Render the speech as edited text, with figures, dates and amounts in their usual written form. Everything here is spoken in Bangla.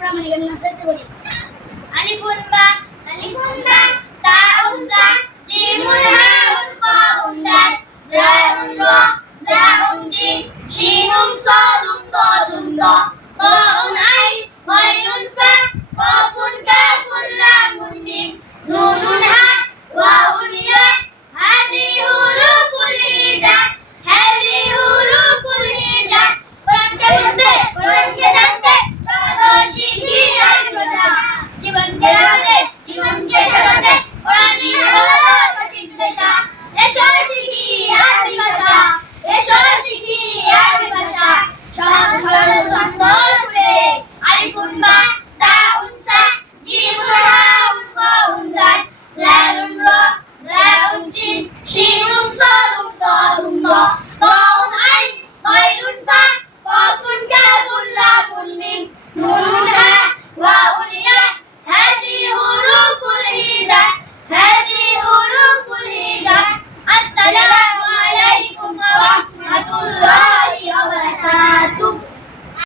প্রামাণিক নাসাইতে বলি আলিফুন বা তাউন সা জিমুন হাউন ফাউন দাল লাউন রা লাউন সিন শিনুন সাদুন দাদুন দা তাউন